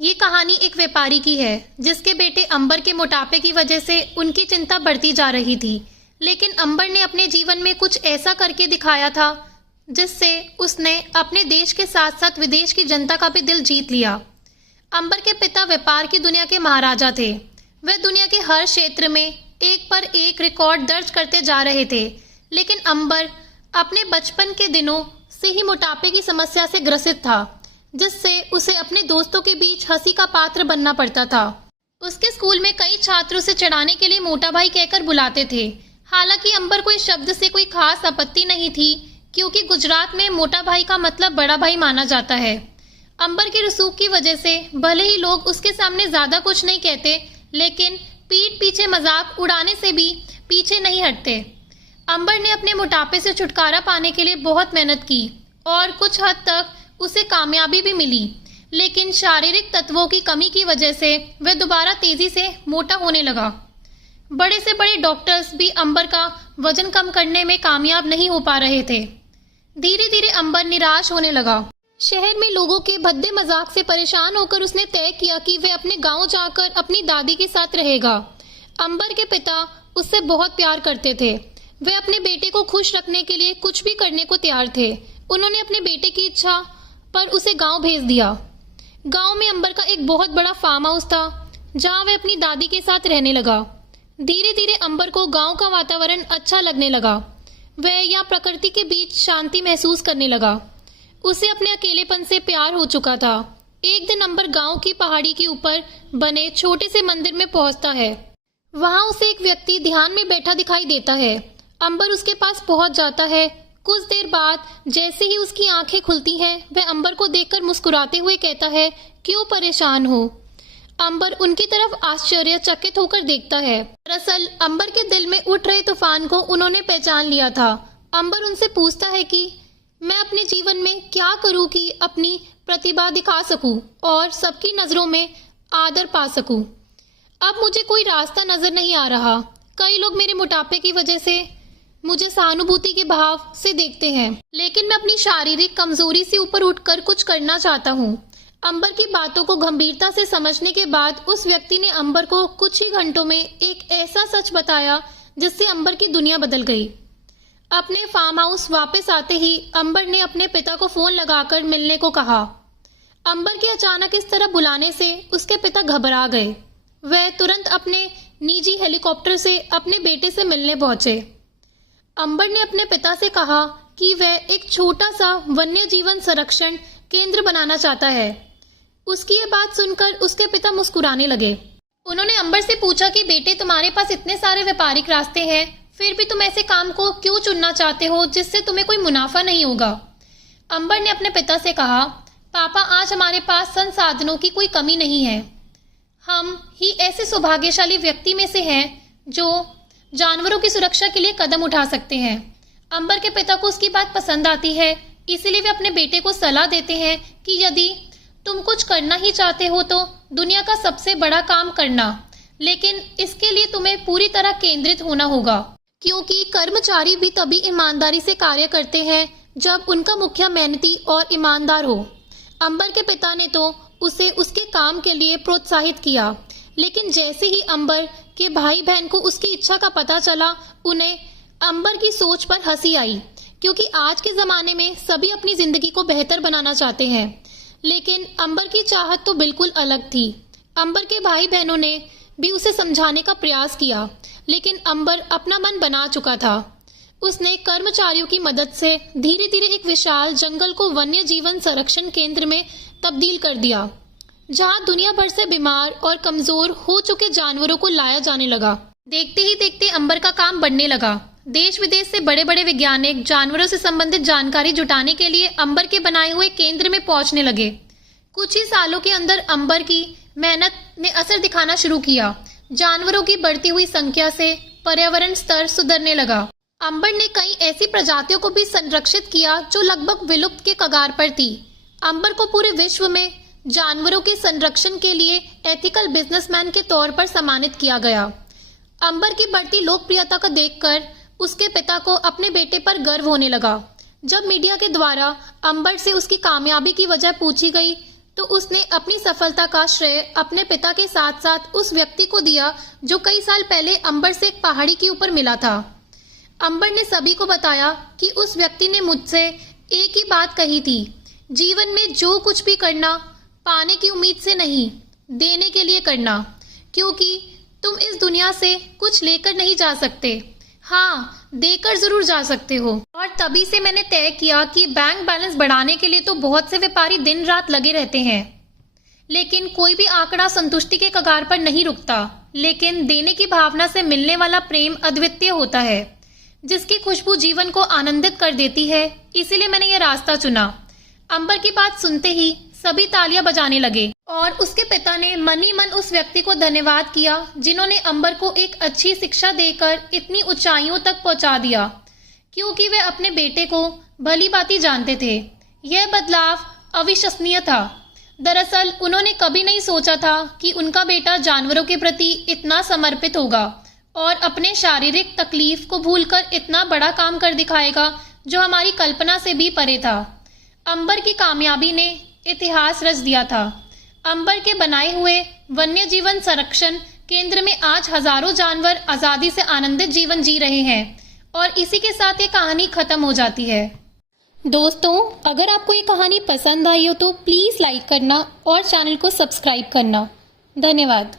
ये कहानी एक व्यापारी की है जिसके बेटे अंबर के मोटापे की वजह से उनकी चिंता बढ़ती जा रही थी। लेकिन अंबर ने अपने जीवन में कुछ ऐसा करके दिखाया था जिससे उसने अपने देश के साथ साथ विदेश की जनता का भी दिल जीत लिया। अंबर के पिता व्यापार की दुनिया के महाराजा थे। वे दुनिया के हर क्षेत्र में एक पर एक रिकॉर्ड दर्ज करते जा रहे थे। लेकिन अंबर अपने बचपन के दिनों से ही मोटापे की समस्या से ग्रसित था, जिससे उसे अपने दोस्तों के बीच हंसी का पात्र बनना पड़ता था। उसके स्कूल में कई छात्र उसे चिढ़ाने के लिए मोटा भाई कहकर बुलाते थे। हालांकि अंबर को इस शब्द से कोई खास आपत्ति नहीं थी, क्योंकि गुजरात में मोटा भाई का मतलब बड़ा भाई माना जाता है। अंबर के रसूख की वजह से भले ही लोग उसके सामने ज्यादा कुछ नहीं कहते, लेकिन पीठ पीछे मजाक उड़ाने से भी पीछे नहीं हटते। अंबर ने अपने मोटापे से छुटकारा पाने के लिए बहुत मेहनत की और कुछ हद तक उसे कामयाबी भी मिली। लेकिन शारीरिक तत्वों की कमी की वजह से वह दोबारा तेजी से मोटा होने लगा। बड़े से बड़े डॉक्टर्स भी अंबर का वजन कम करने में कामयाब नहीं हो पा रहे थे। धीरे धीरे अंबर निराश होने लगा। शहर में लोगों के भद्दे मजाक से परेशान होकर उसने तय किया कि वह अपने गांव जाकर अपनी दादी के साथ रहेगा। अंबर के पिता उससे बहुत प्यार करते थे। वे अपने बेटे को खुश रखने के लिए कुछ भी करने को तैयार थे। उन्होंने अपने बेटे की इच्छा पर उसे गांव भेज दिया। गांव में अंबर का एक बहुत बड़ा फार्म हाउस था, जहां वह अपनी दादी के साथ रहने लगा। धीरे धीरे अंबर को गांव का वातावरण अच्छा लगने लगा। वह यहाँ प्रकृति के बीच शांति महसूस करने लगा। उसे अपने अकेलेपन से प्यार हो चुका था। एक दिन अंबर गांव की पहाड़ी के ऊपर बने छोटे से मंदिर में पहुंचता है। वहां उसे एक व्यक्ति ध्यान में बैठा दिखाई देता है। अंबर उसके पास पहुंच जाता है। कुछ देर बाद जैसे ही उसकी आंखें खुलती हैं, वह अंबर को देखकर मुस्कुराते हुए कहता है, क्यों परेशान हो? अंबर उनकी तरफ आश्चर्यचकित होकर देखता है। दरअसल अंबर के दिल में उठ रहे तूफान को उन्होंने पहचान लिया था। अंबर उनसे पूछता है कि मैं अपने जीवन में क्या करूं कि अपनी प्रतिभा दिखा सकूं और सबकी नजरों में आदर पा सकूं। अब मुझे कोई रास्ता नजर नहीं आ रहा। कई लोग मेरे मोटापे की वजह से मुझे सहानुभूति के भाव से देखते हैं, लेकिन मैं अपनी शारीरिक कमजोरी से ऊपर उठकर कुछ करना चाहता हूँ। अंबर की बातों को गंभीरता से समझने के बाद उस व्यक्ति ने अंबर को कुछ ही घंटों में एक ऐसा सच बताया जिससे अंबर की दुनिया बदल गई। अपने फार्म हाउस वापस आते ही अंबर ने अपने पिता को फोन लगाकर मिलने को कहा। अंबर के अचानक इस तरह बुलाने से उसके पिता घबरा गए। वह तुरंत अपने निजी हेलीकॉप्टर से अपने बेटे से मिलने पहुंचे। अंबर ने अपने पिता से कहा कि वह एक छोटा सा वन्य जीवन संरक्षण केंद्र बनाना चाहता है। उसकी ये बात सुनकर उसके पिता मुस्कुराने लगे। उन्होंने अंबर से पूछा कि बेटे, तुम्हारे पास इतने सारे व्यापारिक रास्ते हैं, फिर भी तुम ऐसे काम को क्यों चुनना चाहते हो जिससे तुम्हें कोई मुनाफा नहीं होगा? अंबर ने अपने पिता से कहा, पापा, आज हमारे पास संसाधनों की कोई कमी नहीं है। हम ही ऐसे सौभाग्यशाली व्यक्ति में से हैं जो जानवरों की सुरक्षा के लिए कदम उठा सकते हैं। अंबर के पिता को उसकी बात पसंद आती है, इसीलिए वे अपने बेटे को सलाह देते हैं कि यदि तुम कुछ करना ही चाहते हो तो दुनिया का सबसे बड़ा काम करना, लेकिन इसके लिए तुम्हें पूरी तरह केंद्रित होना होगा, क्योंकि कर्मचारी भी तभी ईमानदारी से कार्य करते हैं जब उनका मुखिया मेहनती और ईमानदार हो। अंबर के पिता ने तो उसे उसके काम के लिए प्रोत्साहित किया, लेकिन जैसे ही अंबर के भाई बहन को उसकी इच्छा का पता चला, उन्हें अंबर की सोच पर हंसी आई, क्योंकि आज के जमाने में सभी अपनी जिंदगी को बेहतर बनाना चाहते हैं। लेकिन अंबर की चाहत तो बिल्कुल अलग थी। अंबर के भाई बहनों ने भी उसे समझाने का प्रयास किया, लेकिन अंबर अपना मन बना चुका था। उसने कर्मचारियों की मदद से धीरे धीरे एक विशाल जंगल को वन्य जीवन संरक्षण केंद्र में तब्दील कर दिया, जहां दुनिया भर से बीमार और कमजोर हो चुके जानवरों को लाया जाने लगा। देखते ही देखते अंबर का काम बढ़ने लगा। देश विदेश से बड़े बड़े वैज्ञानिक जानवरों से संबंधित जानकारी जुटाने के लिए अंबर के बनाए हुए केंद्र में पहुंचने लगे। कुछ ही सालों के अंदर अंबर की मेहनत ने असर दिखाना शुरू किया। जानवरों की बढ़ती हुई संख्या से पर्यावरण स्तर सुधरने लगा। अंबर ने कई ऐसी प्रजातियों को भी संरक्षित किया जो लगभग विलुप्त के कगार पर थी। अंबर को पूरे विश्व में जानवरों के संरक्षण के लिए एथिकल बिजनेसमैन के तौर पर सम्मानित किया गया। अंबर की बढ़ती लोकप्रियता को देखकर उसके पिता को अपने बेटे पर गर्व होने लगा। जब मीडिया के द्वारा अंबर से उसकी कामयाबी की वजह पूछी गई तो उसने अपनी सफलता का श्रेय अपने पिता के साथ साथ उस व्यक्ति को दिया जो कई साल पहले अंबर से एक पहाड़ी के ऊपर मिला था। अंबर ने सभी को बताया कि उस व्यक्ति ने मुझसे एक ही बात कही थी, जीवन में जो कुछ भी करना पाने की उम्मीद से नहीं, देने के लिए करना, क्योंकि तुम इस दुनिया से कुछ लेकर नहीं जा सकते, हाँ देकर जरूर जा सकते हो। और तभी से मैंने तय किया कि बैंक बैलेंस बढ़ाने के लिए तो बहुत से व्यापारी दिन रात लगे रहते हैं, लेकिन कोई भी आंकड़ा संतुष्टि के कगार पर नहीं रुकता। लेकिन देने की भावना से मिलने वाला प्रेम अद्वितीय होता है, जिसकी खुशबू जीवन को आनंदित कर देती है। इसीलिए मैंने ये रास्ता चुना। अंबर की बात सुनते ही सभी तालियां बजाने लगे और उसके पिता ने मन ही मन उस व्यक्ति को धन्यवाद किया जिन्होंने अंबर को एक अच्छी शिक्षा देकर इतनी ऊंचाइयों तक पहुंचा दिया, क्योंकि वे अपने बेटे को भली भांति जानते थे। यह बदलाव अविश्वसनीय था। दरअसल उन्होंने कभी नहीं सोचा था कि उनका बेटा जानवरों के प्रति इतना समर्पित होगा और अपने शारीरिक तकलीफ को भूलकर इतना बड़ा काम कर दिखाएगा जो हमारी कल्पना से भी परे था। अंबर की कामयाबी ने इतिहास रच दिया था। अंबर के बनाए हुए वन्य जीवन संरक्षण केंद्र में आज हजारों जानवर आजादी से आनंदित जीवन जी रहे हैं और इसी के साथ ये कहानी खत्म हो जाती है। दोस्तों, अगर आपको ये कहानी पसंद आई हो तो प्लीज लाइक करना और चैनल को सब्सक्राइब करना। धन्यवाद।